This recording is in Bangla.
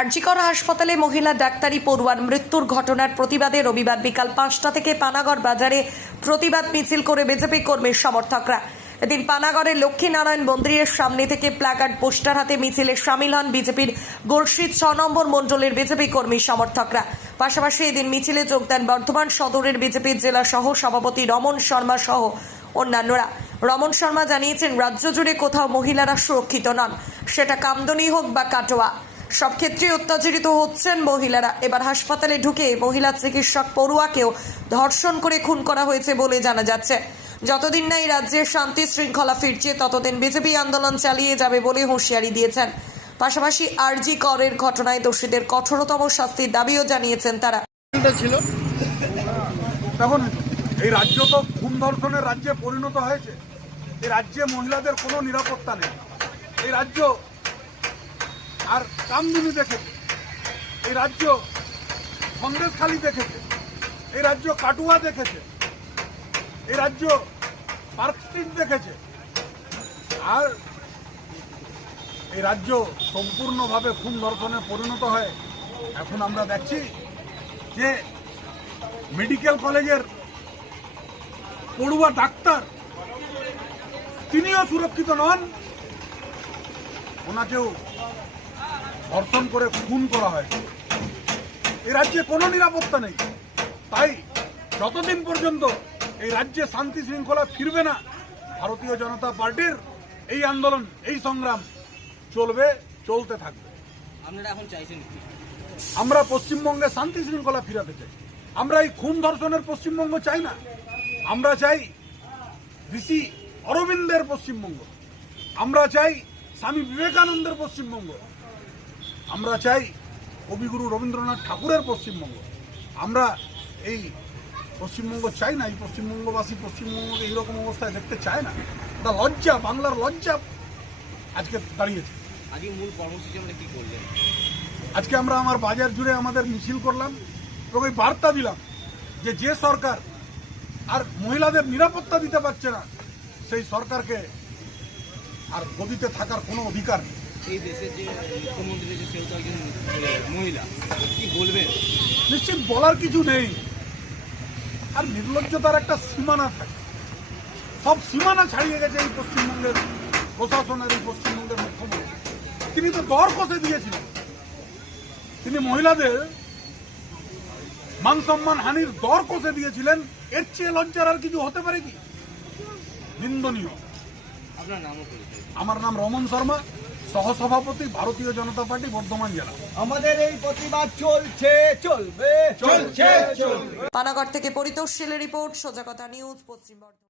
আরজিকর হাসপাতালে মহিলা ডাক্তারি পড়ুয়ার মৃত্যুর ঘটনার প্রতিবাদে রবিবার বিকাল পাঁচটা থেকে পানাগড় বাজারে প্রতিবাদ মিছিল করে বিজেপি কর্মীর সমর্থকরা। এদিন পানাগড়ের লক্ষ্মীনারায়ণ মন্দিরের সামনে থেকে প্ল্যাকার্ড পোস্টার হাতে মিছিলে সামিল হন বিজেপির গোর্শিদ ছ নম্বর মণ্ডলের বিজেপি কর্মী সমর্থকরা। পাশাপাশি এদিন মিছিলে যোগ দেন বর্ধমান সদরের বিজেপির জেলা সহ সভাপতি রমন শর্মা সহ অন্যান্যরা। রমন শর্মা জানিয়েছেন, রাজ্য জুড়ে কোথাও মহিলারা সুরক্ষিত নন। সেটা কামদনি হোক বা কাটোয়া। সব ক্ষেত্রে অত্যাচারিত হচ্ছেন মহিলারা। এবার হাসপাতালে ঢুকে মহিলা চিকিৎসক পড়ুয়াকেও ধর্ষণ করে খুন করা হয়েছে বলে জানা যাচ্ছে। যতদিন না এই রাজ্যে শান্তি শৃঙ্খলা ফিরছে, ততদিন বিজেপি আন্দোলন চালিয়ে যাবে বলে হুঁশিয়ারি দিয়েছেন। পাশাপাশি আরজি করের ঘটনায় দোষীদের কঠোরতম শাস্তির দাবিও জানিয়েছেন তারা। ছিল? দেখুন, এই রাজ্য তো খুন ধর্ষণের রাজ্যে পরিণত হয়েছে। এই রাজ্যে মহিলাদের কোনো নিরাপত্তা নেই। এই রাজ্য আর কামদুনি দেখেছে। এই রাজ্য সন্দেশখালি দেখেছে। এই রাজ্য কাটুয়া দেখেছে। এই রাজ্য পার্ক স্ট্রিট দেখেছে। আর এই রাজ্য সম্পূর্ণভাবে খুন ধর্ষণে পরিণত হয়। এখন আমরা দেখছি যে মেডিকেল কলেজের পড়ুয়া ডাক্তার তিনিও সুরক্ষিত নন। ওনাকেও ধর্ষণ করে খুন করা হয় এ রাজ্যে কোনো নিরাপত্তা নেই। তাই যতদিন পর্যন্ত এই রাজ্যে শান্তি শৃঙ্খলা ফিরবে না ভারতীয় জনতা পার্টির এই আন্দোলন এই সংগ্রাম চলবে চলতে থাকবে। আপনারা এখন চাইছেন আমরা পশ্চিমবঙ্গে শান্তি শৃঙ্খলা ফিরাতে চাই। আমরা এই খুন ধর্ষণের পশ্চিমবঙ্গ চাই না। আমরা চাই ঋষি অরবিন্দের পশ্চিমবঙ্গ। আমরা চাই স্বামী বিবেকানন্দের পশ্চিমবঙ্গ। আমরা চাই কবিগুরু রবীন্দ্রনাথ ঠাকুরের পশ্চিমবঙ্গ। আমরা এই পশ্চিমবঙ্গ চাই না এই পশ্চিমবঙ্গবাসী পশ্চিমবঙ্গকে এইরকম অবস্থায় দেখতে চায় না। তা লজ্জা বাংলার লজ্জা আজকে দাঁড়িয়েছে। আজকে মূল কর্মসূচি আমরা কি করলেন? আজকে আমরা আমার বাজার জুড়ে আমাদের মিছিল করলাম এবং এই বার্তা দিলাম যে যে সরকার আর মহিলাদের নিরাপত্তা দিতে পারছে না সেই সরকারকে আর গদিতে থাকার কোনো অধিকার নেই। এই দেশের যে মুখ্যমন্ত্রী যে সেও একজন মহিলা, কি বলবেন নিশ্চিত বলার কিছু নেই। আর নির্লজ্জতার একটা সীমানা থাকে। সব সীমানা ছাড়িয়ে গেছে এই পশ্চিমবঙ্গের প্রশাসনের, এই পশ্চিমবঙ্গের মুখ্যমন্ত্রী। তিনি তো দর কষে দিয়েছিলেন। তিনি মহিলাদের মান সম্মান হানির দর কষে দিয়েছিলেন। এর চেয়ে লজ্জার আর কিছু হতে পারে কি? নিন্দনীয়। আমার নাম রমন শর্মা সহসভাপতি ভারতীয় জনতা পার্টি বর্ধমান জেলা। আমাদের এই প্রতিবাদ চলছে চলবে চলছে চলবে। পানাগড় থেকে পরিতোষ শীলের রিপোর্ট সোজা কথা নিউজ পশ্চিম বর্ধমান।